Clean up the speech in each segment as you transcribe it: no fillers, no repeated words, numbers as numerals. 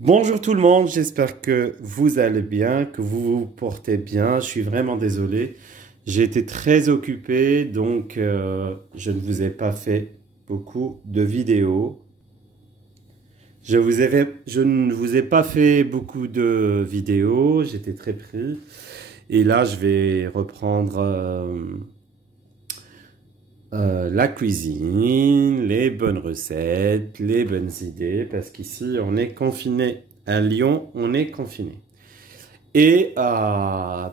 Bonjour tout le monde, j'espère que vous allez bien, que vous vous portez bien. Je suis vraiment désolé. J'ai été très occupé, donc je ne vous ai pas fait beaucoup de vidéos. Je ne vous ai pas fait beaucoup de vidéos, j'étais très pris. Et là, je vais reprendre la cuisine, les bonnes recettes, les bonnes idées, parce qu'ici, on est confiné. À Lyon, on est confiné. Et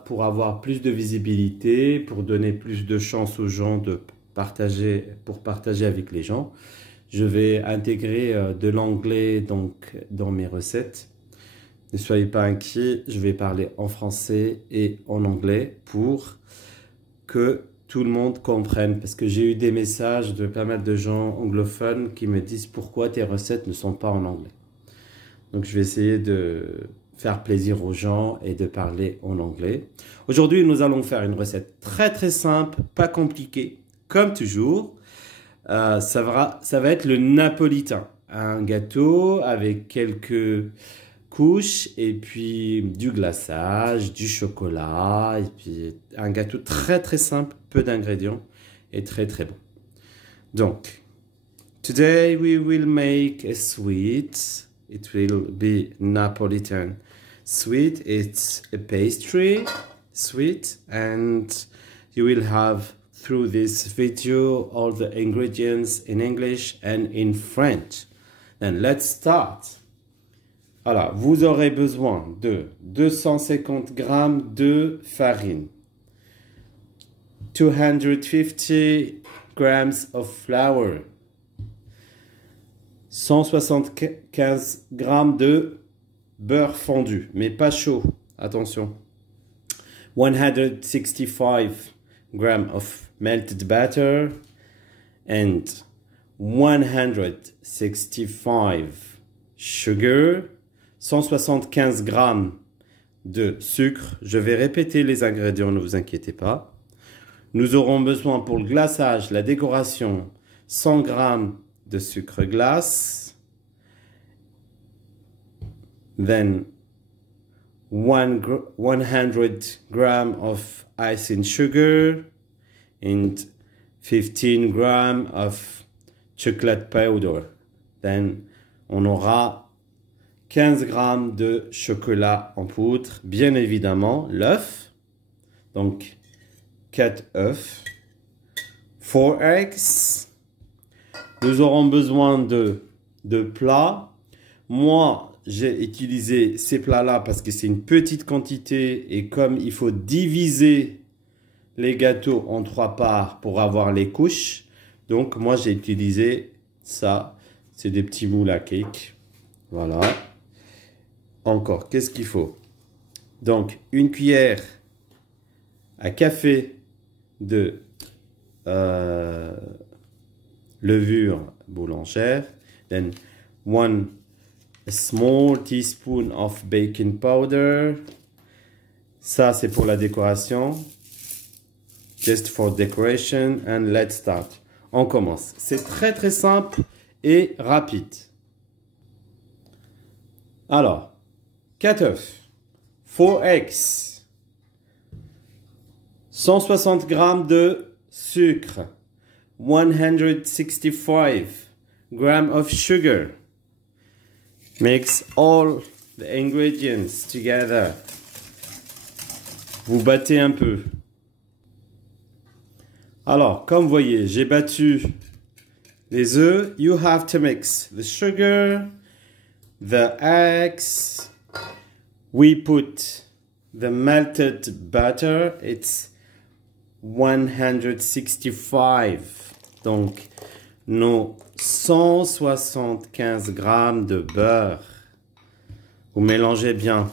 pour avoir plus de visibilité, pour donner plus de chance aux gens pour partager avec les gens, je vais intégrer de l'anglais donc dans mes recettes. Ne soyez pas inquiets, je vais parler en français et en anglais pour que tout le monde comprenne. Parce que j'ai eu des messages de pas mal de gens anglophones qui me disent pourquoi tes recettes ne sont pas en anglais. Donc je vais essayer de faire plaisir aux gens et de parler en anglais. Aujourd'hui, nous allons faire une recette très simple, pas compliquée, comme toujours. Ça va être le napolitain. Un gâteau avec quelques couches et puis du glaçage, du chocolat et puis un gâteau très simple, peu d'ingrédients et très bon. Donc, today we will make a sweet. It will be Napolitan sweet. It's a pastry sweet and you will have through this video all the ingredients in English and in French. Then let's start. Alors, vous aurez besoin de 250 grammes de farine, 250 grams of flour, 175 grammes de beurre fondu, mais pas chaud, attention. 165 grams of melted butter and 165 sugar, 175 grammes de sucre. Je vais répéter les ingrédients, ne vous inquiétez pas. Nous aurons besoin pour le glaçage, la décoration, 100 grammes de sucre glace. Then 100 grams of icing sugar and 15 grams of chocolate powder. Then on aura 15 grammes de chocolat en poudre, bien évidemment, l'œuf, donc 4 œufs, 4 eggs. Nous aurons besoin de plats. Moi, j'ai utilisé ces plats-là parce que c'est une petite quantité et comme il faut diviser les gâteaux en 3 parts pour avoir les couches, donc moi j'ai utilisé ça. C'est des petits moules à cake. Voilà. Encore, qu'est-ce qu'il faut? Donc, une cuillère à café de levure boulangère. Then, 1 small teaspoon of baking powder. Ça, c'est pour la décoration. Just for decoration. And let's start. On commence. C'est très simple et rapide. Alors, 4 œufs, 4 eggs, 160 grammes de sucre, 165 grams of sugar. Mix all the ingredients together. Vous battez un peu. Alors, comme vous voyez, j'ai battu les œufs. You have to mix the sugar, the eggs. We put the melted butter. It's 165. Donc, nos 175 grammes de beurre. Vous mélangez bien.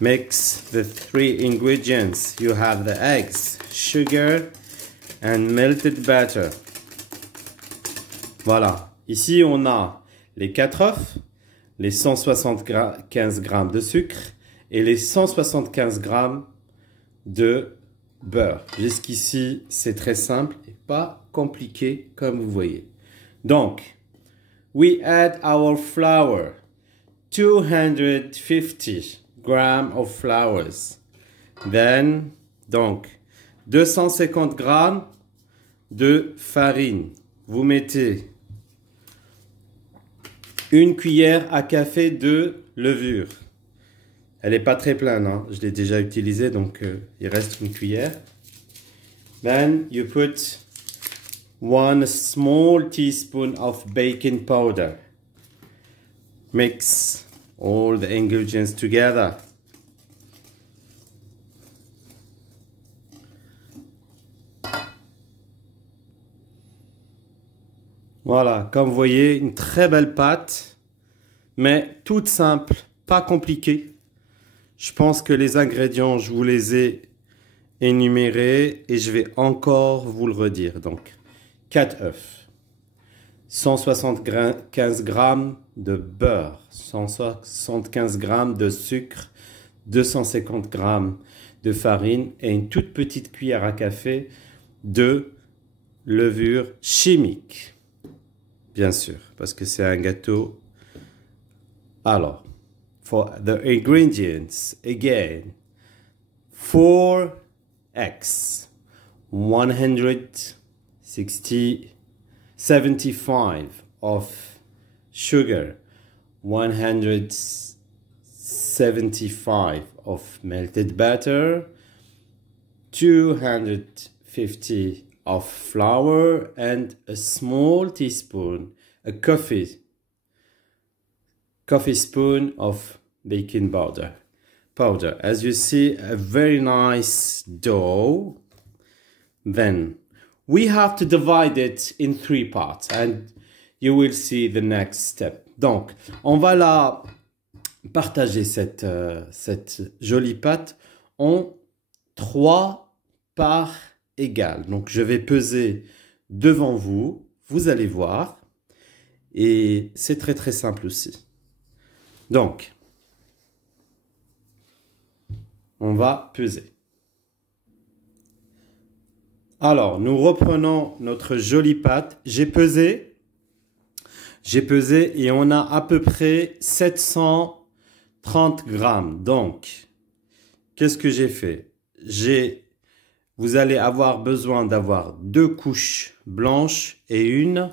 Mix the 3 ingredients. You have the eggs, sugar and melted butter. Voilà. Ici, on a les 4 œufs, les 175 grammes de sucre et les 175 grammes de beurre. Jusqu'ici, c'est très simple et pas compliqué comme vous voyez. Donc, we add our flour. 250 grams of flours. Then, donc, 250 grammes de farine. Vous mettez une cuillère à café de levure. Elle n'est pas très pleine, hein? Je l'ai déjà utilisée, donc il reste une cuillère. Then you put 1 small teaspoon of baking powder. Mix all the ingredients together. Voilà, comme vous voyez, une très belle pâte, mais toute simple, pas compliquée. Je pense que les ingrédients, je vous les ai énumérés et je vais encore vous le redire. Donc, 4 œufs, 175 g de beurre, 175 g de sucre, 250 g de farine et une toute petite cuillère à café de levure chimique. Bien sûr, parce que c'est un gâteau. Alors, for the ingredients, again, 4 eggs, 175 of sugar, 175 of melted butter, 250 of flour, and a small teaspoon, a coffee spoon of baking powder. As you see, a very nice dough. Then we have to divide it in 3 parts and you will see the next step. Donc, on va la partager cette jolie pâte en 3 parts égales. Donc, je vais peser devant vous, vous allez voir. Et c'est très très simple aussi. Donc, on va peser. Alors, nous reprenons notre jolie pâte. J'ai pesé et on a à peu près 730 grammes. Donc, qu'est-ce que j'ai fait? Vous allez avoir besoin d'avoir 2 couches blanches et une,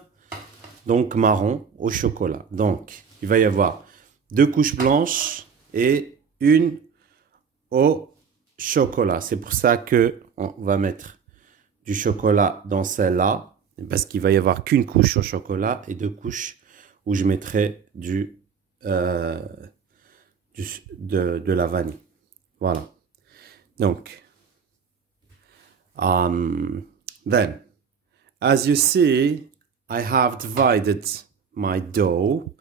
donc marron au chocolat. Donc, il va y avoir 2 couches blanches et une au chocolat. C'est pour ça que on va mettre du chocolat dans celle-là, parce qu'il va y avoir qu'une couche au chocolat et 2 couches où je mettrai de la vanille. Voilà. Donc, then, as you see, I have divided my dough.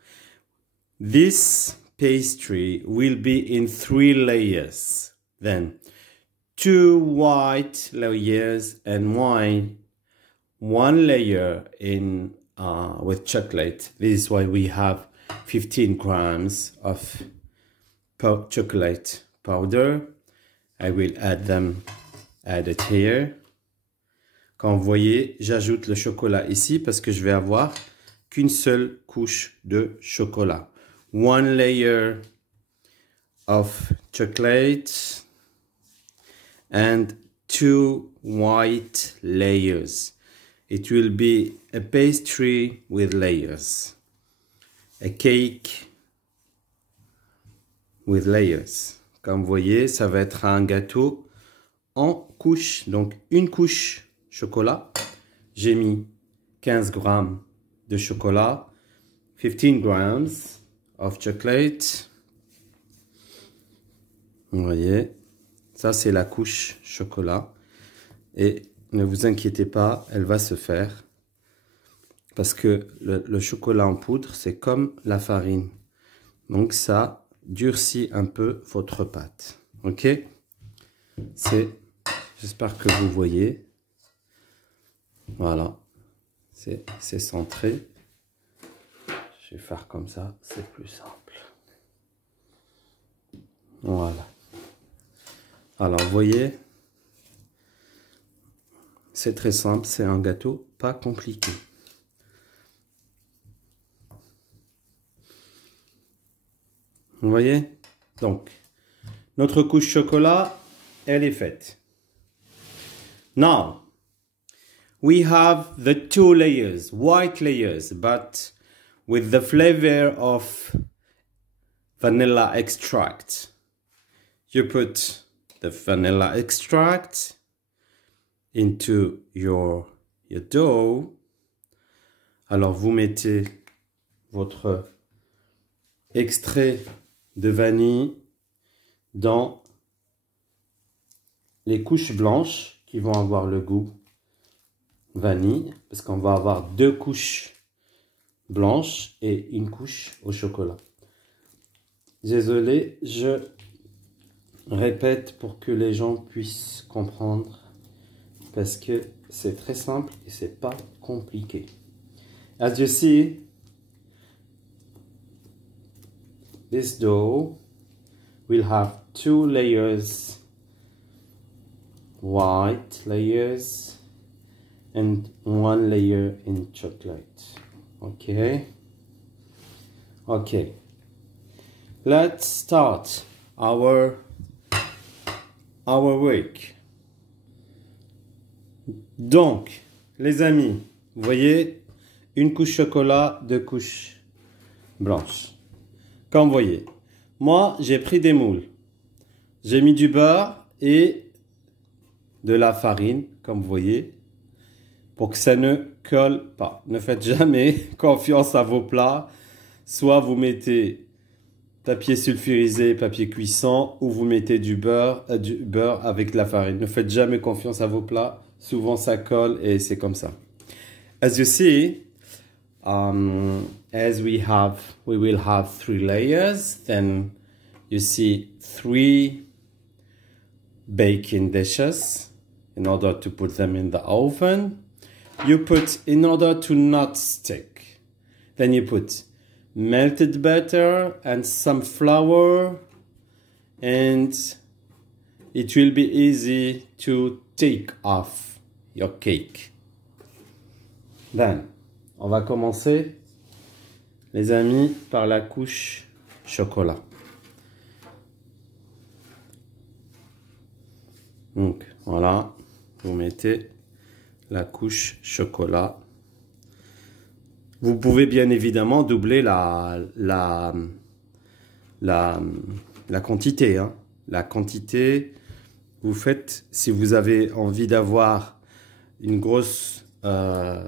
This pastry will be in 3 layers. Then 2 white layers and one layer in with chocolate. This is why we have 15 grams of chocolate powder. I will add it here. Quand vous voyez, j'ajoute le chocolat ici parce que je vais avoir qu'une seule couche de chocolat. 1 layer of chocolate and 2 white layers. It will be a pastry with layers. A cake with layers. Comme vous voyez, ça va être un gâteau en couches. Donc, une couche chocolat. J'ai mis 15 grammes de chocolat. 15 grams of chocolate. Vous voyez, ça c'est la couche chocolat. Et ne vous inquiétez pas, elle va se faire. Parce que le chocolat en poudre, c'est comme la farine. Donc ça durcit un peu votre pâte. Ok? J'espère que vous voyez. Voilà. C'est centré. Je vais faire comme ça, c'est plus simple. Voilà. Alors, vous voyez, c'est très simple, c'est un gâteau pas compliqué. Vous voyez? Donc, notre couche chocolat, elle est faite. Now, we have the two layers, white layers, but with the flavor of vanilla extract. You put the vanilla extract into your dough. Alors, vous mettez votre extrait de vanille dans les couches blanches qui vont avoir le goût vanille, parce qu'on va avoir 2 couches blanches et une couche au chocolat. Désolé, je répète pour que les gens puissent comprendre, parce que c'est très simple et c'est pas compliqué. As you see, this dough will have 2 layers, white layers, and 1 layer in chocolate. Okay. Let's start our work. Donc, les amis, vous voyez, une couche chocolat, 2 couches blanches. Comme vous voyez, moi, j'ai pris des moules. J'ai mis du beurre et de la farine, comme vous voyez, pour que ça ne colle pas. Ne faites jamais confiance à vos plats. Soit vous mettez papier sulfurisé, papier cuisson, ou vous mettez du beurre avec de la farine. Ne faites jamais confiance à vos plats. Souvent, ça colle et c'est comme ça. As you see, as we will have 3 layers. Then you see 3 baking dishes in order to put them in the oven. You put, in order to not stick, then you put melted butter and some flour, and it will be easy to take off your cake. Then, on va commencer, les amis, par la couche chocolat. Donc, voilà, vous mettez la couche chocolat. Vous pouvez bien évidemment doubler la quantité. Hein. La quantité, vous faites, si vous avez envie d'avoir une grosse... un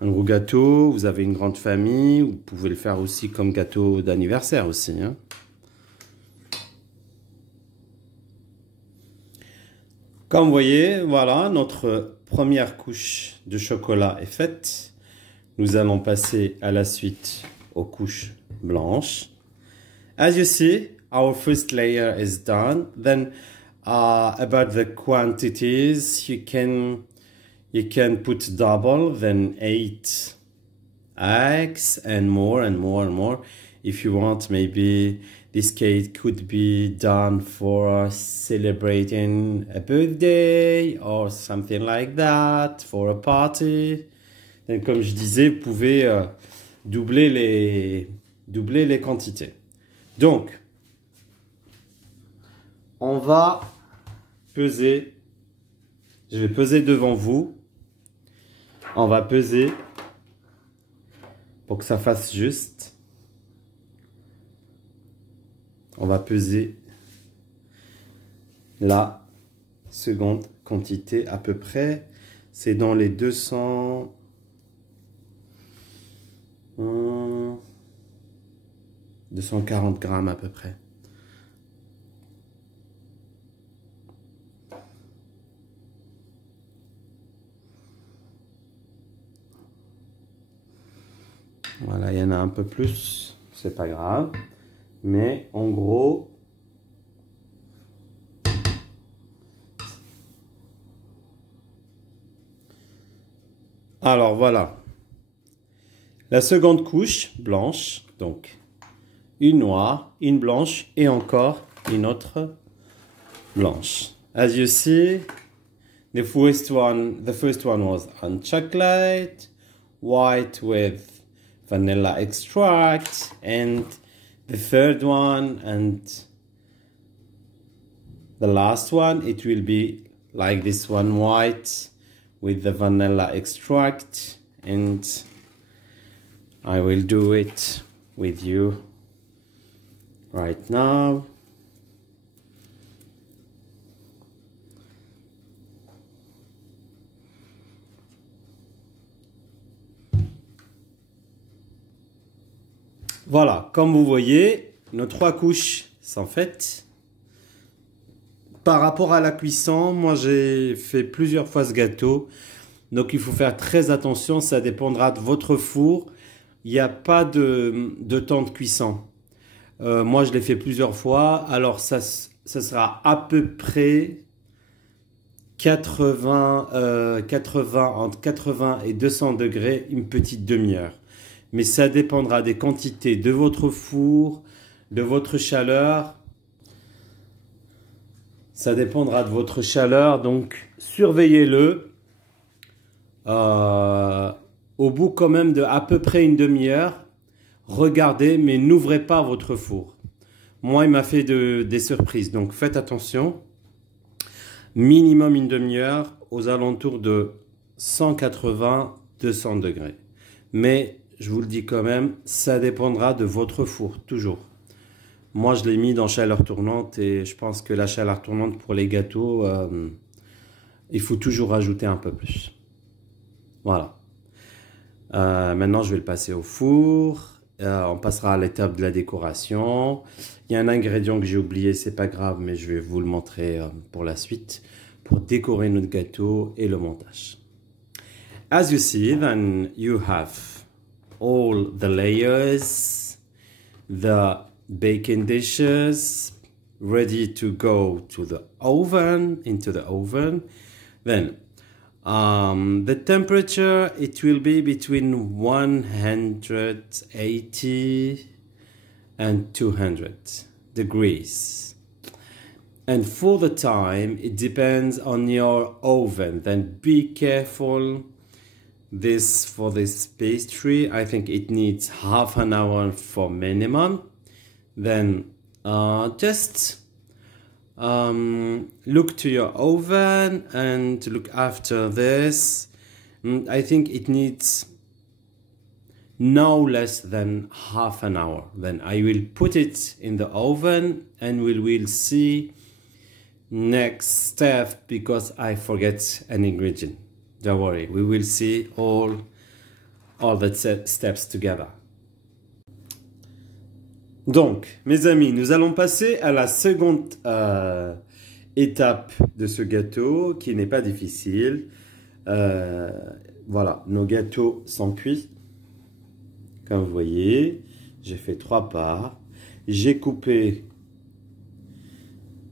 gros gâteau, vous avez une grande famille, vous pouvez le faire aussi comme gâteau d'anniversaire aussi. Hein. Comme vous voyez, voilà, notre première couche de chocolat est faite. Nous allons passer à la suite aux couches blanches. As you see, our first layer is done. Then, about the quantities, you can put double, then 8 eggs and more and more and more. If you want, maybe this cake could be done for celebrating a birthday or something like that, for a party. Et comme je disais, vous pouvez doubler les quantités. Donc, on va peser. Je vais peser devant vous. On va peser pour que ça fasse juste. On va peser la seconde quantité à peu près. C'est dans les 240 grammes à peu près. Voilà, il y en a un peu plus, c'est pas grave. Mais en gros, alors voilà. La seconde couche blanche, donc une noire, une blanche et encore une autre blanche. As you see, the first one was on chocolate, white with vanilla extract, and the third one and the last one, it will be like this one, white with the vanilla extract, and I will do it with you right now. Voilà, comme vous voyez, nos 3 couches sont faites. Par rapport à la cuisson, moi j'ai fait plusieurs fois ce gâteau. Donc il faut faire très attention, ça dépendra de votre four. Il n'y a pas de temps de cuisson. Moi je l'ai fait plusieurs fois, alors ça sera à peu près 80, entre 80 et 200 degrés, une petite demi-heure. Mais ça dépendra des quantités de votre four, de votre chaleur. Ça dépendra de votre chaleur, donc surveillez-le. Au bout quand même de à peu près une demi-heure, regardez, mais n'ouvrez pas votre four. Moi, il m'a fait des surprises, donc faites attention. Minimum une demi-heure, aux alentours de 180-200 degrés. Mais je vous le dis quand même, ça dépendra de votre four, toujours. Moi, je l'ai mis dans chaleur tournante et je pense que la chaleur tournante pour les gâteaux, il faut toujours rajouter un peu plus. Voilà. Maintenant, je vais le passer au four. On passera à l'étape de la décoration. Il y a un ingrédient que j'ai oublié, c'est pas grave, mais je vais vous le montrer pour la suite, pour décorer notre gâteau et le montage. As you see, then you have all the layers, the baking dishes ready to go to the oven, into the oven. Then the temperature, it will be between 180 and 200 degrees. And for the time, it depends on your oven. Then be careful. For this pastry, I think it needs half an hour for minimum. Then just look to your oven and look after this. I think it needs no less than half an hour. Then I will put it in the oven and we will see next step, because I forget an ingredient. Don't worry, we will see all the steps together. Donc, mes amis, nous allons passer à la seconde étape de ce gâteau, qui n'est pas difficile. Voilà, nos gâteaux sont cuits. Comme vous voyez, j'ai fait 3 parts. J'ai coupé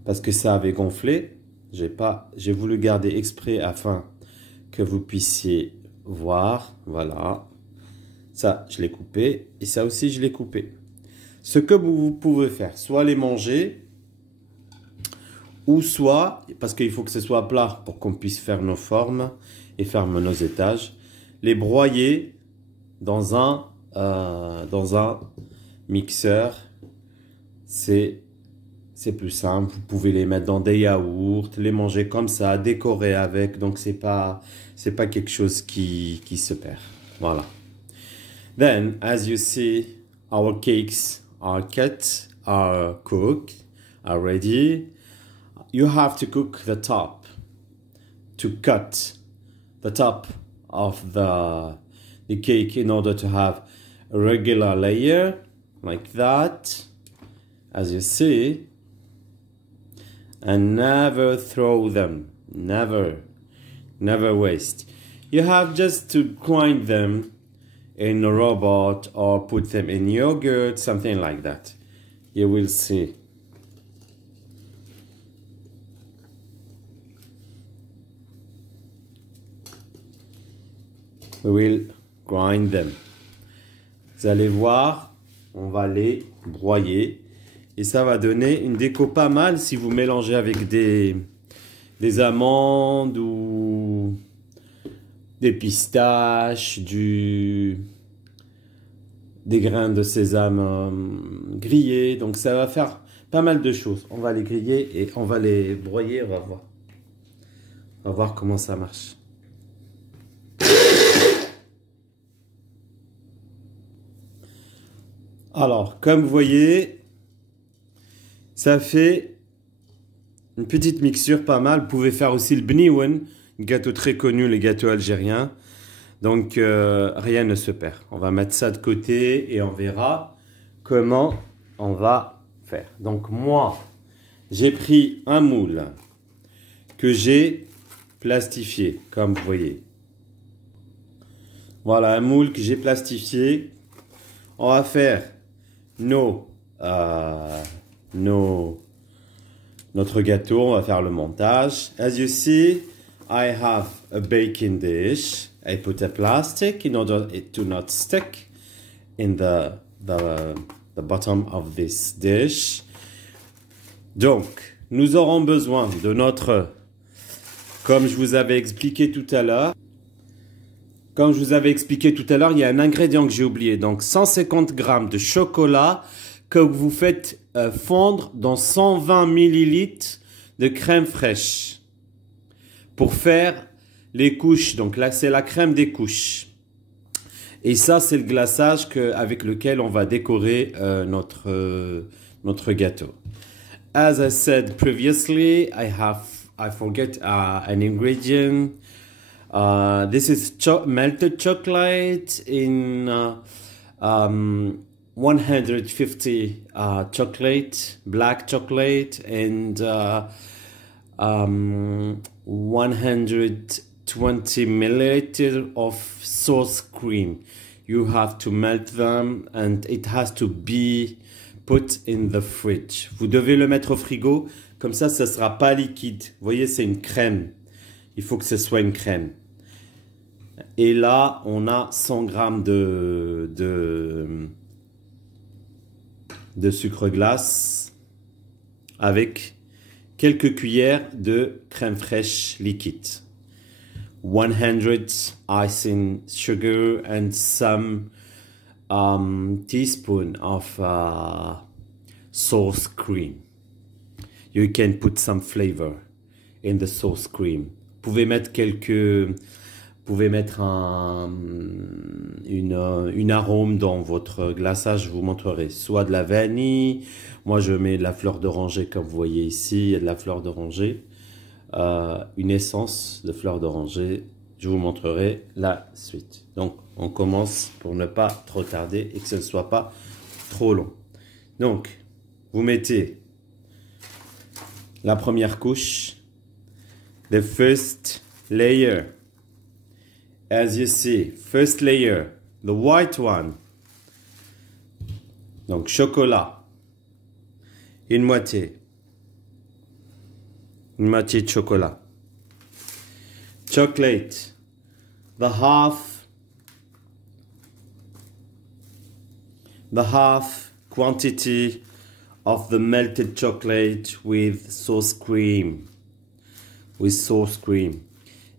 parce que ça avait gonflé. J'ai voulu garder exprès afin que vous puissiez voir. Voilà, ça je l'ai coupé et ça aussi je l'ai coupé. Ce que vous pouvez faire, soit les manger, ou soit, parce qu'il faut que ce soit plat pour qu'on puisse faire nos formes et faire nos étages, les broyer dans un mixeur. C'est plus simple. Vous pouvez les mettre dans des yaourts, les manger comme ça, décorer avec. Donc c'est pas quelque chose qui se perd. Voilà. Then, as you see, our cakes are cut, are cooked, are ready. You have to cook the top, to cut the top of the cake in order to have a regular layer like that, as you see. And never throw them, never waste. You have just to grind them in a robot or put them in yogurt, something like that. You will see. We will grind them. Vous allez voir, on va les broyer. Et ça va donner une déco pas mal si vous mélangez avec des amandes ou des pistaches, des grains de sésame grillés. Donc ça va faire pas mal de choses. On va les griller et on va les broyer, on va voir. On va voir comment ça marche. Alors, comme vous voyez, ça fait une petite mixture pas mal. Vous pouvez faire aussi le bniwen, gâteau très connu, les gâteaux algériens. Donc, rien ne se perd. On va mettre ça de côté et on verra comment on va faire. Donc, moi, j'ai pris un moule que j'ai plastifié, comme vous voyez. Voilà, un moule que j'ai plastifié. On va faire notre gâteau. On va faire le montage. As you see, I have a baking dish. I put a plastic in order it to not stick in the bottom of this dish. Donc, nous aurons besoin de notre, comme je vous avais expliqué tout à l'heure, il y a un ingrédient que j'ai oublié. Donc, 150 g de chocolat que vous faites fondre dans 120 ml de crème fraîche pour faire les couches. Donc là, c'est la crème des couches. Et ça, c'est le glaçage avec lequel on va décorer notre gâteau. As I said previously, I forget an ingredient. This is melted chocolate in 150 chocolate, black chocolate, and 120 milliliters of sauce cream. You have to melt them and it has to be put in the fridge. Vous devez le mettre au frigo, comme ça, ça ne sera pas liquide. Vous voyez, c'est une crème. Il faut que ce soit une crème. Et là, on a 100 g de sucre glace avec quelques cuillères de crème fraîche liquide. 100 icing sugar and some teaspoon of sauce cream. You can put some flavor in the sauce cream. Vous pouvez mettre une arôme dans votre glaçage, je vous montrerai. Soit de la vanille, moi je mets de la fleur d'oranger comme vous voyez ici, il y a de la fleur d'oranger. Une essence de fleur d'oranger, je vous montrerai la suite. Donc on commence pour ne pas trop tarder et que ce ne soit pas trop long. Donc vous mettez la première couche, the first layer. As you see, first layer, the white one. Donc chocolat, une moitié de chocolat. Chocolate, the half quantity of the melted chocolate with sauce cream.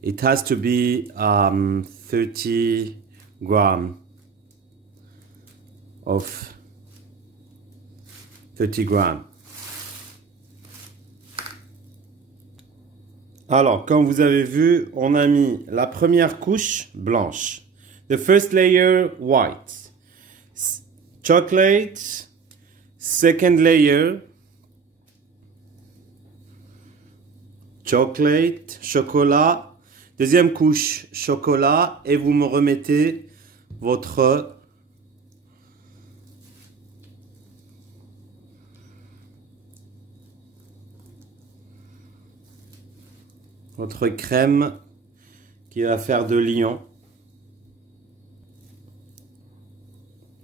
It has to be 30 grams of 30 grams. Alors, comme vous avez vu, on a mis la première couche blanche. The first layer white. Chocolate. Second layer. Chocolate, chocolat. Deuxième couche, chocolat. Et vous me remettez votre crème qui va faire de lion.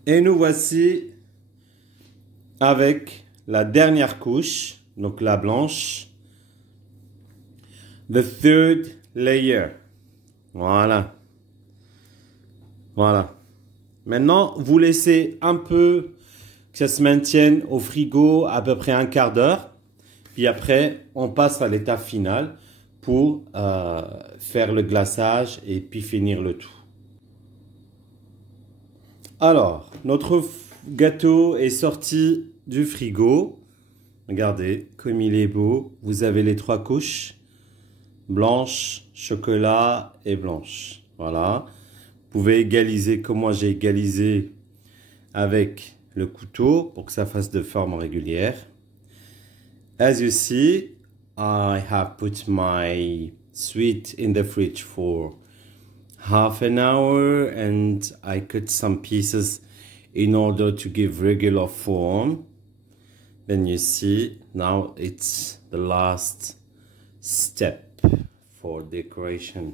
Et nous voici avec la dernière couche, donc la blanche. The third layer. Voilà. Maintenant, vous laissez un peu que ça se maintienne au frigo à peu près un quart d'heure. Puis après, on passe à l'étape finale pour faire le glaçage et puis finir le tout. Alors, notre gâteau est sorti du frigo. Regardez comme il est beau. Vous avez les 3 couches. Blanche, chocolat et blanche. Voilà. Vous pouvez égaliser comme moi j'ai égalisé avec le couteau pour que ça fasse de forme régulière. As you see, I have put my sweet in the fridge for half an hour and I cut some pieces in order to give regular form. Then you see, now it's the last step for decoration.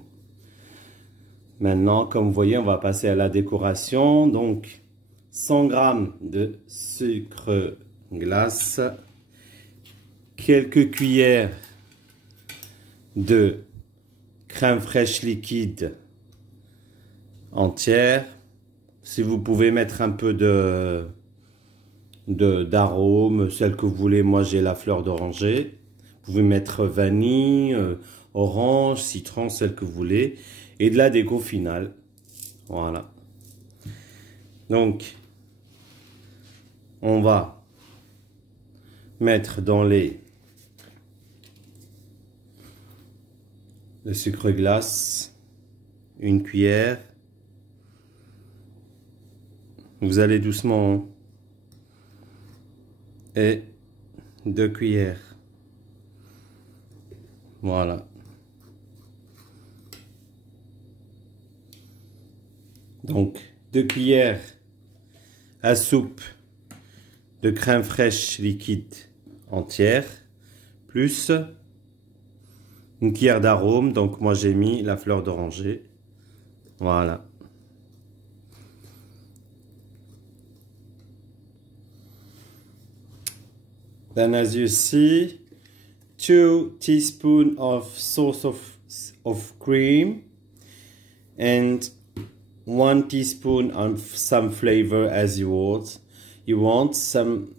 Maintenant, comme vous voyez, on va passer à la décoration. Donc, 100 g de sucre glace, quelques cuillères de crème fraîche liquide entière. Si vous pouvez mettre un peu d'arôme, celle que vous voulez. Moi, j'ai la fleur d'oranger. Vous pouvez mettre vanille, orange, citron, celle que vous voulez. Et de la déco finale. Voilà. Donc, on va mettre dans le sucre glace, une cuillère. Vous allez doucement, hein. Et 2 cuillères. Voilà. Donc, 2 cuillères à soupe de crème fraîche liquide entière, plus une cuillère d'arôme. Donc, moi, j'ai mis la fleur d'oranger. Voilà. Then, as you see, 2 teaspoons of sauce of cream and 1 teaspoon of some flavor as you want.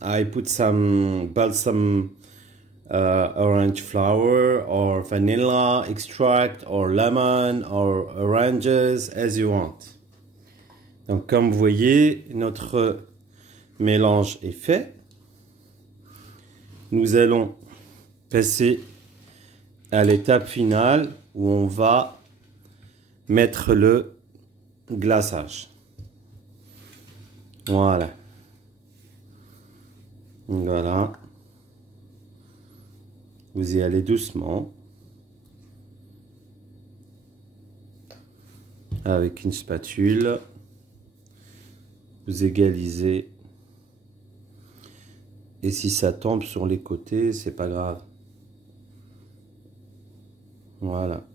I put some balsam orange flower or vanilla extract or lemon or oranges as you want. Donc comme vous voyez, notre mélange est fait. Nous allons passer à l'étape finale où on va mettre le glaçage. Voilà. Voilà. Vous y allez doucement. Avec une spatule. Vous égalisez. Et si ça tombe sur les côtés, c'est pas grave. Voilà.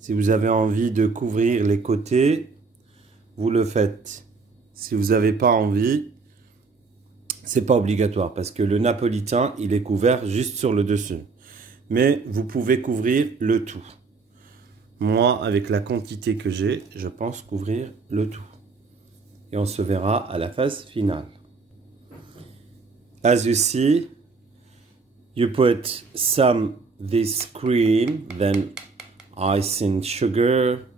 Si vous avez envie de couvrir les côtés, vous le faites. Si vous n'avez pas envie, c'est pas obligatoire parce que le napolitain, il est couvert juste sur le dessus. Mais vous pouvez couvrir le tout. Moi, avec la quantité que j'ai, je pense couvrir le tout. Et on se verra à la phase finale. As you see, you put some this cream, then icing sugar,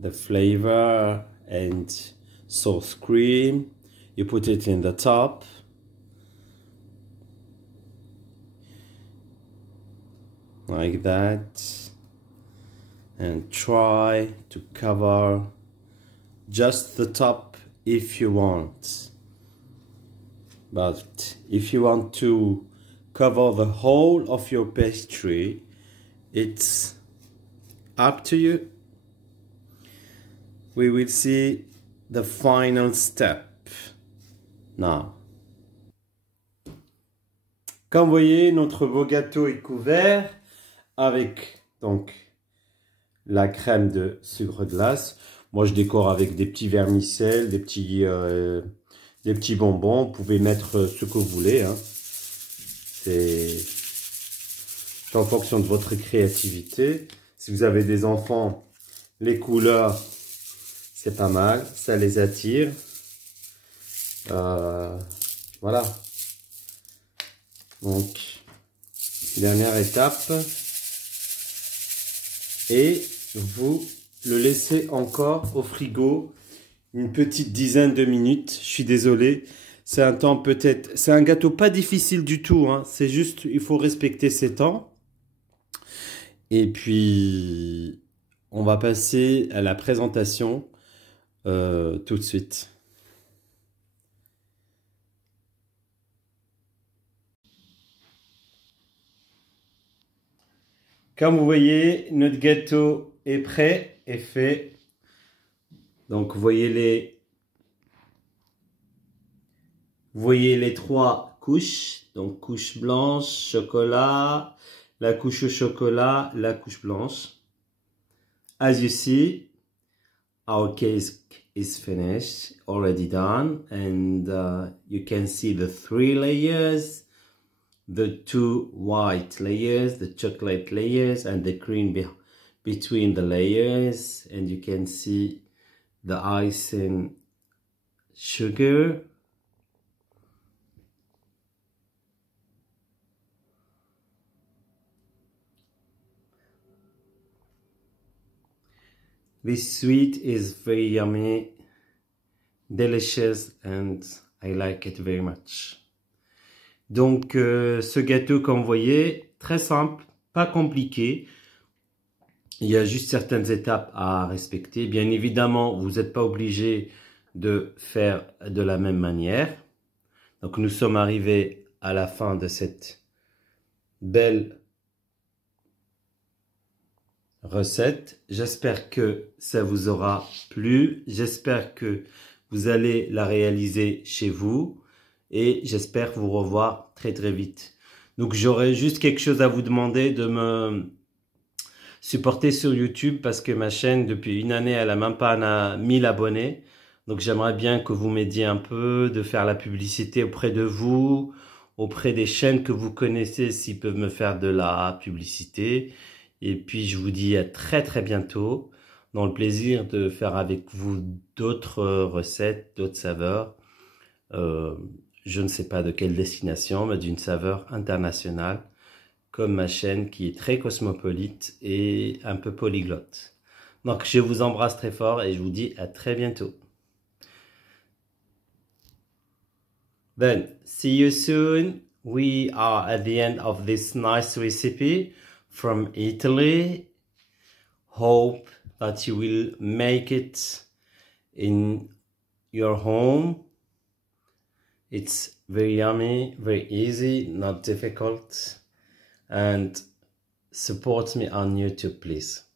the flavor and sauce cream. You put it in the top. Like that. And try to cover just the top if you want. But if you want to cover the whole of your pastry, it's up to you. We will see the final step now. Comme vous voyez, notre beau gâteau est couvert avec donc la crème de sucre glace. Moi, je décore avec des petits vermicelles, des petits bonbons. Vous pouvez mettre ce que vous voulez, hein. C'est en fonction de votre créativité. Si vous avez des enfants, les couleurs, c'est pas mal. Ça les attire. Voilà. Donc, dernière étape. Et vous le laisser encore au frigo une petite dizaine de minutes. Je suis désolé. C'est un temps peut-être... C'est un gâteau pas difficile du tout, hein. C'est juste, il faut respecter ses temps. Et puis, on va passer à la présentation tout de suite. Comme vous voyez, notre gâteau est prêt, est fait. Donc, vous voyez les trois couches. Donc, couche blanche, chocolat, la couche au chocolat, la couche blanche. As you see, our cake is finished, already done. And you can see the 3 layers. The 2 white layers, the chocolate layers, and the cream between the layers, and you can see the icing sugar. This sweet is very yummy, delicious, and I like it very much. Donc, ce gâteau, comme vous voyez, très simple, pas compliqué. Il y a juste certaines étapes à respecter. Bien évidemment, vous n'êtes pas obligé de faire de la même manière. Donc, nous sommes arrivés à la fin de cette belle recette. J'espère que ça vous aura plu. J'espère que vous allez la réaliser chez vous. Et j'espère vous revoir très très vite. Donc j'aurais juste quelque chose à vous demander, de me supporter sur YouTube parce que ma chaîne depuis une année elle a même pas 1000 abonnés. Donc j'aimerais bien que vous m'aidiez un peu, de faire la publicité auprès de vous, auprès des chaînes que vous connaissez s'ils peuvent me faire de la publicité. Et puis je vous dis à très très bientôt dans le plaisir de faire avec vous d'autres recettes, d'autres saveurs. Je ne sais pas de quelle destination, mais d'une saveur internationale, comme ma chaîne qui est très cosmopolite et un peu polyglotte. Donc je vous embrasse très fort et je vous dis à très bientôt. Then, see you soon. We are at the end of this nice recipe from Italy. Hope that you will make it in your home. It's very yummy, very easy, not difficult. And support me on YouTube, please.